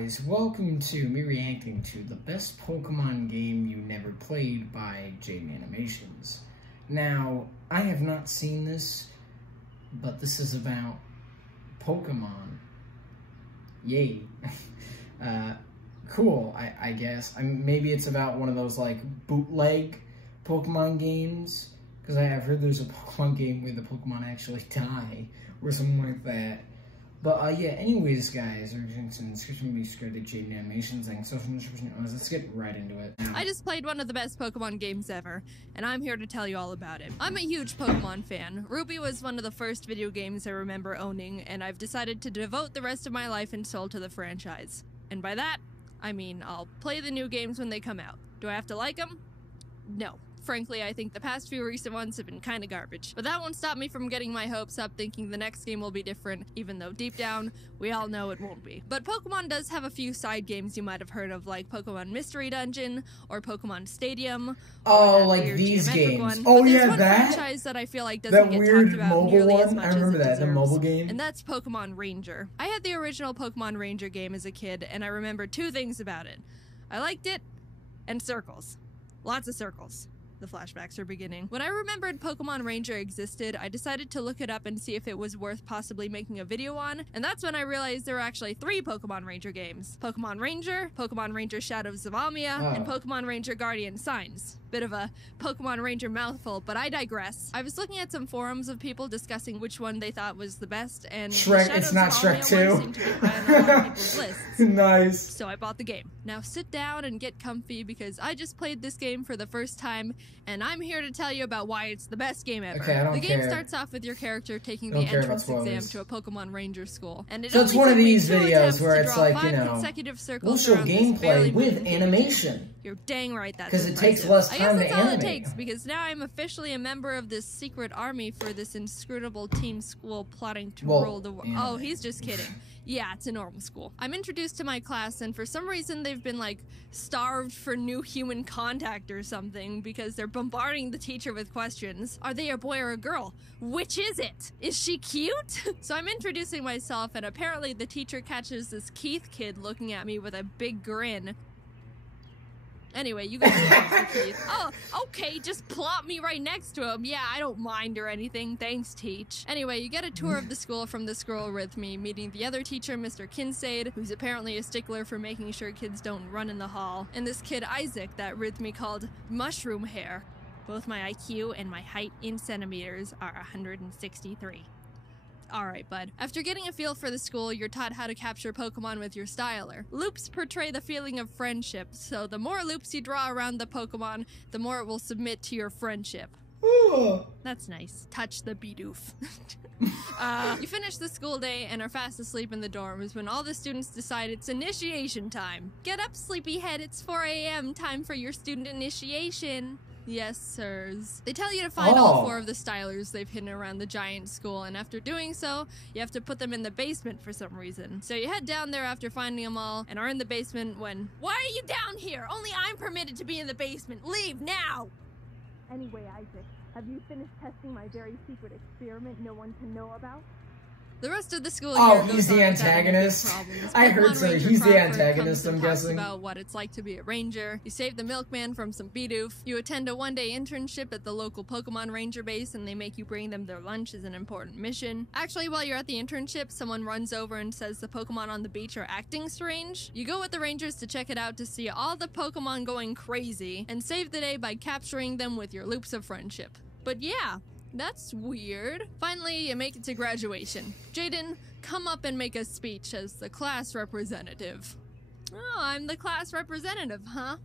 guys, welcome to me reacting to the best Pokemon game you never played by Jaden Animations. Now, I have not seen this, but this is about Pokemon. Yay. Cool, I guess. Maybe it's about one of those, like, bootleg Pokemon games, because I have heard there's a Pokemon game where the Pokemon actually die, or something like that. But, yeah, anyways, guys, everything's in the description, be subscribed to Jaden Animations, and social description. Let's get right into it. I just played one of the best Pokemon games ever, and I'm here to tell you all about it. I'm a huge Pokemon fan. Ruby was one of the first video games I remember owning, and I've decided to devote the rest of my life and soul to the franchise. And by that, I mean I'll play the new games when they come out. Do I have to like them? No. Frankly, I think the past few recent ones have been kinda garbage. But that won't stop me from getting my hopes up thinking the next game will be different, even though deep down, we all know it won't be. But Pokemon does have a few side games you might have heard of, like Pokemon Mystery Dungeon, or Pokemon Stadium. Oh, like these games. One. Oh, yeah, one that? Franchise that I feel like doesn't get talked about nearly as much as it deserves. I remember that, the mobile game. And that's Pokemon Ranger. I had the original Pokemon Ranger game as a kid, and I remember two things about it. I liked it, and circles. Lots of circles. The flashbacks are beginning. When I remembered Pokemon Ranger existed, I decided to look it up and see if it was worth possibly making a video on, and that's when I realized there were actually 3 Pokemon Ranger games. Pokemon Ranger Shadows of Almia, and Pokemon Ranger Guardian Signs. Bit of a Pokemon Ranger mouthful, but I digress. I was looking at some forums of people discussing which one they thought was the best, and Shrek, it's not Shrek 2. Seemed to be high on a lot of people's lists. Nice. So I bought the game. Now sit down and get comfy because I just played this game for the first time, and I'm here to tell you about why it's the best game ever. Okay, I don't the game care. starts off with your character taking the entrance exam to a Pokemon Ranger school, and it so it's one of these videos where it's like, you know, we'll show gameplay with animation. You're dang right, that's because it takes less time to animate. I guess that's all it takes, because now I'm officially a member of this secret army for this inscrutable team school plotting to rule the world. Oh, he's just kidding. Yeah, it's a normal school. I'm introduced to my class, and for some reason they've been, like, starved for new human contact or something, because they're bombarding the teacher with questions. Are they a boy or a girl? Which is it? Is she cute? So I'm introducing myself, and apparently the teacher catches this Keith kid looking at me with a big grin. Anyway, you guys know Keith. Oh, okay, just plop me right next to him. Yeah, I don't mind or anything. Thanks, Teach. Anyway, you get a tour of the school from this girl with me, meeting the other teacher, Mr. Kinsaid, who's apparently a stickler for making sure kids don't run in the hall, and this kid, Isaac, that Rhythmy called Mushroom Hair. Both my IQ and my height in centimeters are 163. Alright, bud. After getting a feel for the school, you're taught how to capture Pokemon with your styler. Loops portray the feeling of friendship, so the more loops you draw around the Pokemon, the more it will submit to your friendship. That's nice. Touch the Bidoof. You finish the school day and are fast asleep in the dorms when all the students decide it's initiation time. Get up, sleepyhead, it's 4 a.m. Time for your student initiation. Yes, sirs. They tell you to find all 4 of the stylers they've hidden around the giant school, and after doing so, you have to put them in the basement for some reason. So you head down there after finding them all, and are in the basement when... Why are you down here? Only I'm permitted to be in the basement. Leave now! Anyway, Isaac, have you finished testing my very secret experiment no one can know about? The rest of the school year he's the antagonist. I heard so. He's the antagonist, I'm guessing. About what it's like to be a ranger. You save the milkman from some Bidoof. You attend a one-day internship at the local Pokemon Ranger base, and they make you bring them their lunch as an important mission. Actually, while you're at the internship, someone runs over and says the Pokemon on the beach are acting strange. You go with the Rangers to check it out to see all the Pokemon going crazy, and save the day by capturing them with your loops of friendship. But yeah. That's weird. Finally, you make it to graduation. Jaden, come up and make a speech as the class representative. Oh, I'm the class representative, huh?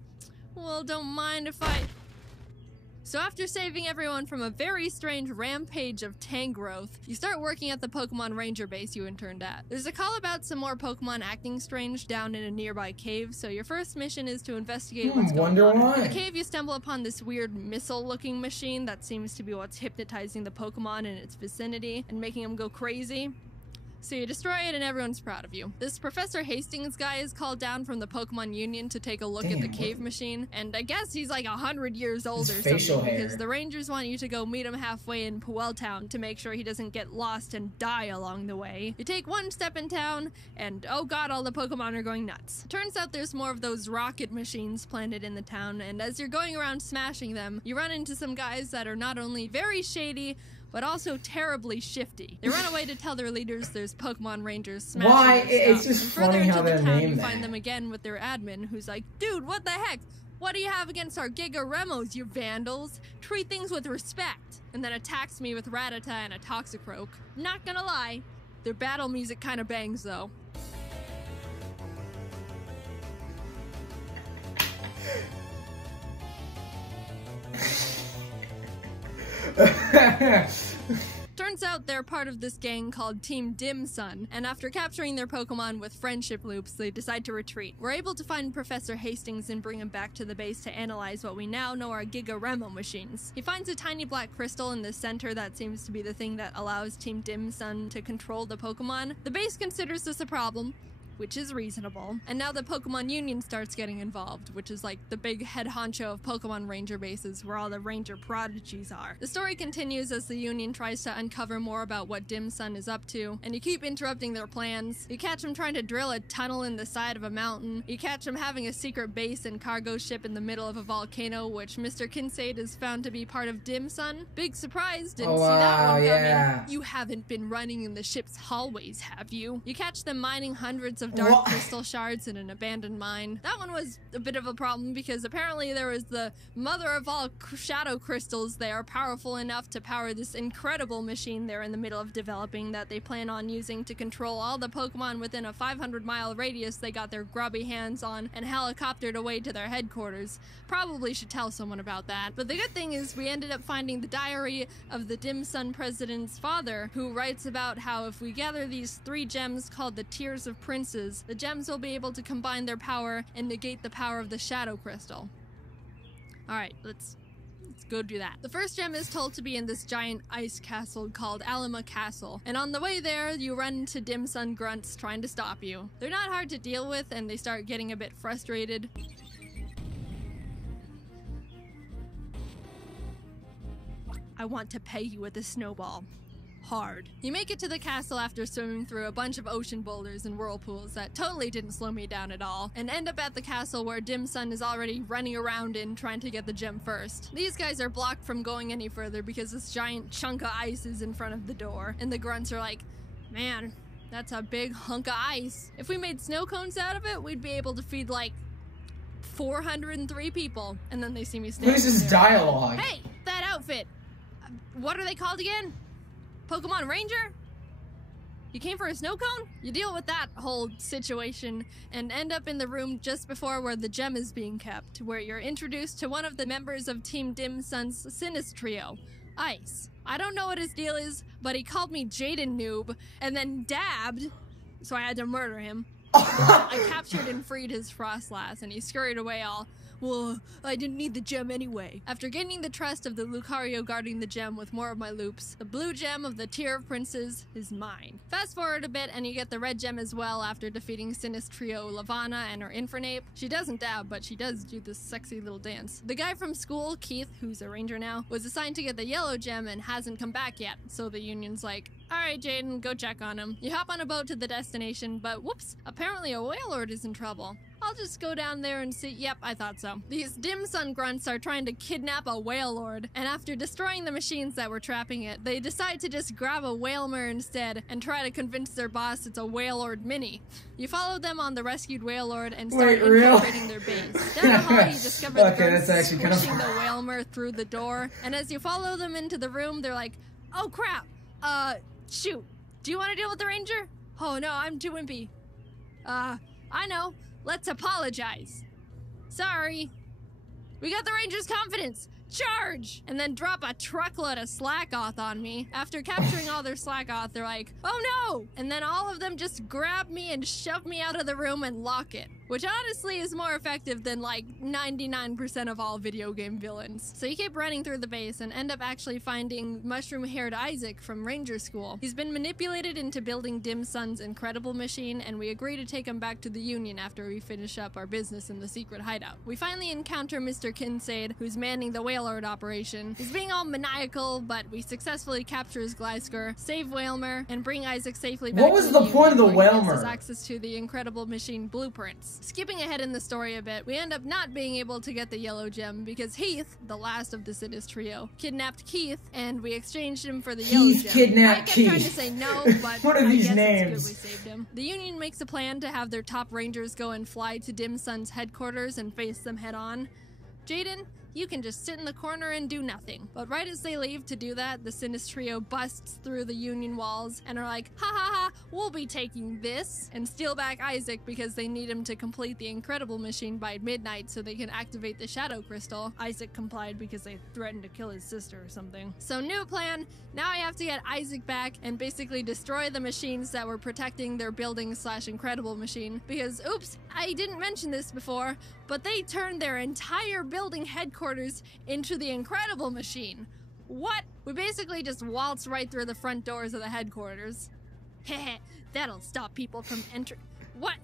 Well, don't mind if I... So after saving everyone from a very strange rampage of Tangrowth, you start working at the Pokemon Ranger base you interned at. There's a call about some more Pokemon acting strange down in a nearby cave, so your first mission is to investigate what's going on. In the cave, you stumble upon this weird missile-looking machine that seems to be what's hypnotizing the Pokemon in its vicinity and making them go crazy. So you destroy it and everyone's proud of you. This Professor Hastings guy is called down from the Pokemon Union to take a look at the cave machine, and I guess he's like 100 years old or something, because the Rangers want you to go meet him halfway in Puel Town to make sure he doesn't get lost and die along the way. You take one step in town, and oh god, all the Pokemon are going nuts. Turns out there's more of those rocket machines planted in the town, and as you're going around smashing them, you run into some guys that are not only very shady, but also terribly shifty. They run away to tell their leaders there's Pokemon Rangers smashing their stuff. It's just funny how they're named that. You find them again with their admin, who's like, dude, what the heck? What do you have against our Giga Remos, you vandals? Treat things with respect. And then attacks me with Rattata and a Toxicroak. Not gonna lie, their battle music kind of bangs though. Turns out they're part of this gang called Team Dim Sun, and after capturing their Pokemon with friendship loops, they decide to retreat. We're able to find Professor Hastings and bring him back to the base to analyze what we now know are Giga Remo machines. He finds a tiny black crystal in the center that seems to be the thing that allows Team Dim Sun to control the Pokemon. The base considers this a problem, which is reasonable. And now the Pokemon Union starts getting involved, which is like the big head honcho of Pokemon Ranger bases where all the Ranger prodigies are. The story continues as the Union tries to uncover more about what Dim Sun is up to, and you keep interrupting their plans. You catch them trying to drill a tunnel in the side of a mountain. You catch them having a secret base and cargo ship in the middle of a volcano, which Mr. Kincaid is found to be part of Dim Sun. Big surprise, didn't see that one coming. You haven't been running in the ship's hallways, have you? You catch them mining hundreds of dark crystal shards in an abandoned mine. That one was a bit of a problem because apparently there was the mother of all shadow crystals. They are powerful enough to power this incredible machine they're in the middle of developing that they plan on using to control all the Pokemon within a 500-mile radius they got their grubby hands on and helicoptered away to their headquarters. Probably should tell someone about that. But the good thing is we ended up finding the diary of the Dim Sun president's father, who writes about how if we gather these 3 gems called the Tears of Princes, the gems will be able to combine their power and negate the power of the Shadow Crystal. Alright, let's go do that. The first gem is told to be in this giant ice castle called Alima Castle, and on the way there, you run into Dim Sun grunts trying to stop you. They're not hard to deal with, and they start getting a bit frustrated. I want to pay you with a snowball. Hard. You make it to the castle after swimming through a bunch of ocean boulders and whirlpools that totally didn't slow me down at all, and end up at the castle where Dim Sun is already running around in trying to get the gem first. These guys are blocked from going any further because this giant chunk of ice is in front of the door, and the grunts are like, man, that's a big hunk of ice. If we made snow cones out of it, we'd be able to feed like 403 people. And then they see me standing there. Who's this dialogue? Hey, that outfit. What are they called again? Pokemon Ranger? You came for a snow cone? You deal with that whole situation and end up in the room just before where the gem is being kept, where you're introduced to one of the members of Team Dim Sun's Sinistrio, Ice. I don't know what his deal is, but he called me Jaden Noob and then dabbed, so I had to murder him. I captured and freed his Frostlass, and he scurried away all, well, I didn't need the gem anyway. After gaining the trust of the Lucario guarding the gem with more of my loops, the blue gem of the Tier of Princes is mine. Fast forward a bit and you get the red gem as well after defeating Sinistrio Lavana and her Infernape. She doesn't dab, but she does do this sexy little dance. The guy from school, Keith, who's a ranger now, was assigned to get the yellow gem and hasn't come back yet, so the Union's like, alright Jaden, go check on him. You hop on a boat to the destination, but whoops, apparently a Wailord is in trouble. I'll just go down there and see. Yep, I thought so. These Dim Sun grunts are trying to kidnap a Wailord, and after destroying the machines that were trapping it, they decide to just grab a Wailmer instead and try to convince their boss it's a Wailord mini. You follow them on the rescued Wailord and start infiltrating their base. Down the hall, you discover the grunts pushing the Wailmer through the door, and as you follow them into the room, they're like, oh crap, shoot, do you want to deal with the ranger? Oh no, I'm too wimpy. I know. Let's apologize. Sorry. We got the ranger's confidence. Charge! And then drop a truckload of Slackoth on me. After capturing all their Slackoth, they're like, oh no! And then all of them just grab me and shove me out of the room and lock it. which honestly is more effective than like 99% of all video game villains. So you keep running through the base and end up actually finding mushroom-haired Isaac from Ranger School. He's been manipulated into building Dim Sun's incredible machine, and we agree to take him back to the Union after we finish up our business in the secret hideout. We finally encounter Mr. Kincaid, who's manning the Whalelord operation. He's being all maniacal, but we successfully capture his Glysker, save Whalmer, and bring Isaac safely back to the Union. What was the point of the where he gives Whalmer? us access to the incredible machine blueprints. Skipping ahead in the story a bit, we end up not being able to get the yellow gem because Heath, the last of the Sinis trio, kidnapped Keith, and we exchanged him for the yellow gem. Kidnapped Keith. I kept trying to say no, but what are these I guess names? it's good we saved him. The Union makes a plan to have their top rangers go and fly to Dim Sun's headquarters and face them head on. Jaden, you can just sit in the corner and do nothing. But right as they leave to do that, the Sinis trio busts through the Union walls and are like, ha ha ha, we'll be taking this, and steal back Isaac because they need him to complete the incredible machine by midnight so they can activate the Shadow Crystal. Isaac complied because they threatened to kill his sister or something. So new plan, now I have to get Isaac back and basically destroy the machines that were protecting their building / incredible machine because, oops, I didn't mention this before, but they turned their entire building headquarters into the incredible machine. What? We basically just waltzed right through the front doors of the headquarters. Heh, that'll stop people from entering. What?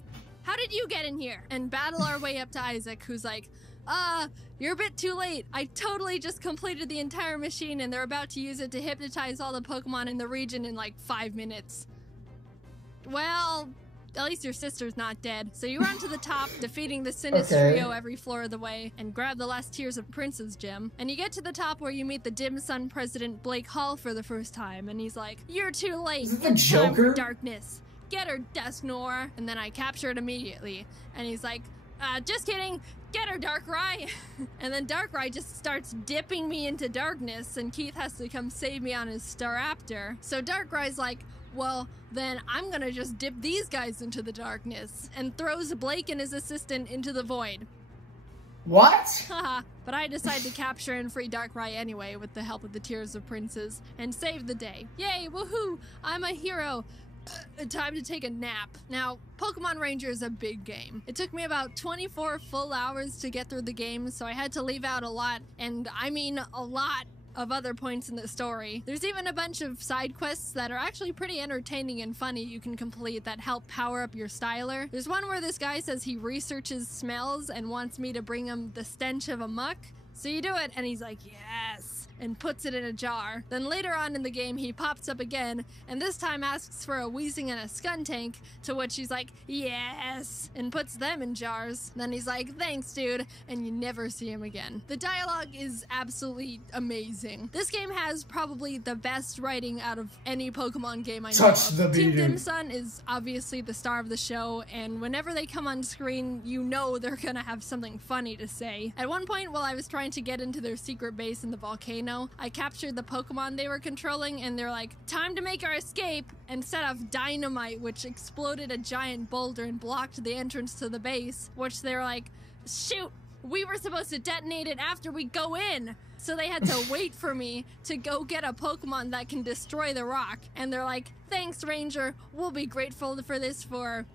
How did you get in here? And battle our way up to Isaac, who's like, you're a bit too late. I totally just completed the entire machine and they're about to use it to hypnotize all the Pokemon in the region in like 5 minutes. Well, at least your sister's not dead. So you run to the top, defeating the Sinis trio every floor of the way, and grab the last Tears of Prince's gem. And you get to the top where you meet the Dim Sun president, Blake Hall, for the first time, and he's like, you're too late. It's time for darkness. Get her, Dusknoir. And then I capture it immediately. And he's like, just kidding. Get her, Darkrai! And then Darkrai just starts dipping me into darkness, and Keith has to come save me on his Staraptor. So Darkrai's like, well, then I'm gonna just dip these guys into the darkness, and throws Blake and his assistant into the void. What? Haha, but I decide to capture and free Darkrai anyway with the help of the Tears of Princes, and save the day. Yay, woohoo! I'm a hero! Time to take a nap. Now, Pokemon Ranger is a big game. It took me about 24 full hours to get through the game, so I had to leave out a lot, and I mean a lot, of other points in the story. There's even a bunch of side quests that are actually pretty entertaining and funny you can complete that help power up your styler. There's one where this guy says he researches smells and wants me to bring him the stench of a muck. So you do it, and he's like, yes, and puts it in a jar. Then later on in the game, he pops up again, and this time asks for a Weezing and a Skuntank, to which he's like, yes, and puts them in jars. Then he's like, thanks, dude, and you never see him again. The dialogue is absolutely amazing. This game has probably the best writing out of any Pokemon game I know of. Team Dim Sun is obviously the star of the show, and whenever they come on screen, you know they're gonna have something funny to say. At one point, while I was trying to get into their secret base in the volcano, I captured the Pokemon they were controlling, and they're like, time to make our escape, and set off dynamite, which exploded a giant boulder and blocked the entrance to the base, which they're like, shoot, we were supposed to detonate it after we go in. So they had to wait for me to go get a Pokemon that can destroy the rock. And they're like, thanks, Ranger, we'll be grateful for this for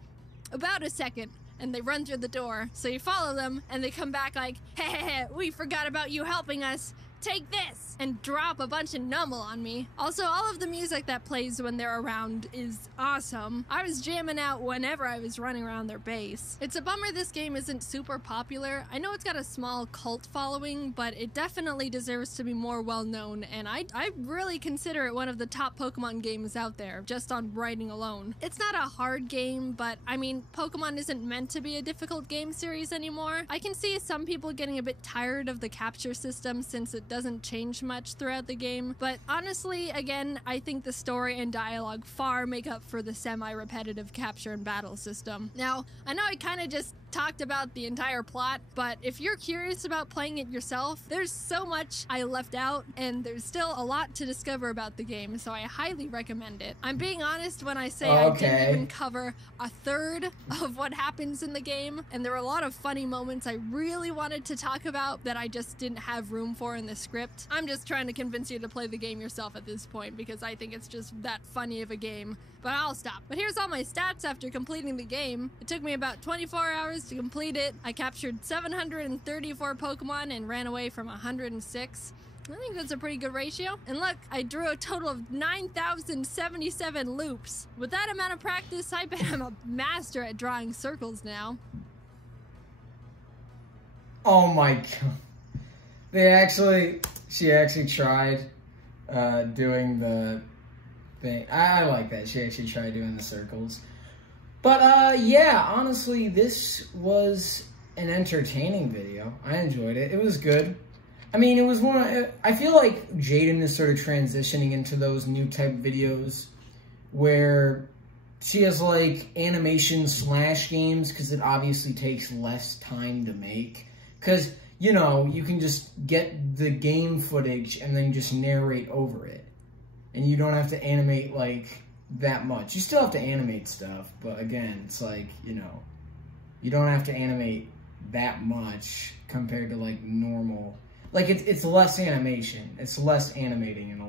about a second. And they run through the door. So you follow them, and they come back like, hey, we forgot about you helping us. Take this! And drop a bunch of Numel on me. Also, all of the music that plays when they're around is awesome. I was jamming out whenever I was running around their base. It's a bummer this game isn't super popular. I know it's got a small cult following, but it definitely deserves to be more well-known, and I really consider it one of the top Pokemon games out there, just on writing alone. It's not a hard game, but I mean, Pokemon isn't meant to be a difficult game series anymore. I can see some people getting a bit tired of the capture system since it doesn't change much throughout the game, but honestly, again, I think the story and dialogue far make up for the semi-repetitive capture and battle system. Now, I know I kind of just talked about the entire plot, but if you're curious about playing it yourself, there's so much I left out, and there's still a lot to discover about the game, so I highly recommend it. I'm being honest when I say I didn't even cover a third of what happens in the game, and there were a lot of funny moments I really wanted to talk about that I just didn't have room for in the script. I'm just trying to convince you to play the game yourself at this point, because I think it's just that funny of a game. But I'll stop. But here's all my stats after completing the game. It took me about 24 hours hours to complete it. I captured 734 Pokemon and ran away from 106. I think that's a pretty good ratio. And look, I drew a total of 9,077 loops. With that amount of practice, I bet I'm a master at drawing circles now. Oh my god. She actually tried doing the thing. I like that. She actually tried doing the circles. But yeah, honestly, this was an entertaining video. I enjoyed it. It was good. I mean, it was I feel like Jaden is sort of transitioning into those new type videos where she has like animation / games, because it obviously takes less time to make. Because, you know, you can just get the game footage and then just narrate over it. And you don't have to animate like that much. You still have to animate stuff, but again, it's like, you know, you don't have to animate that much compared to like normal. Like it's less animation, it's less animating, and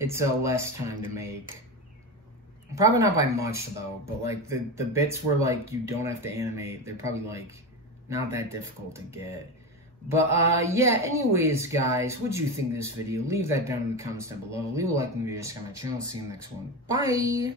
it's a less time to make. Probably not by much though, but like the bits where like you don't have to animate, they're probably like not that difficult to get. But yeah, anyways guys, what'd you think of this video? Leave that down in the comments down below. Leave a like and subscribe to my channel. See you in the next one. Bye!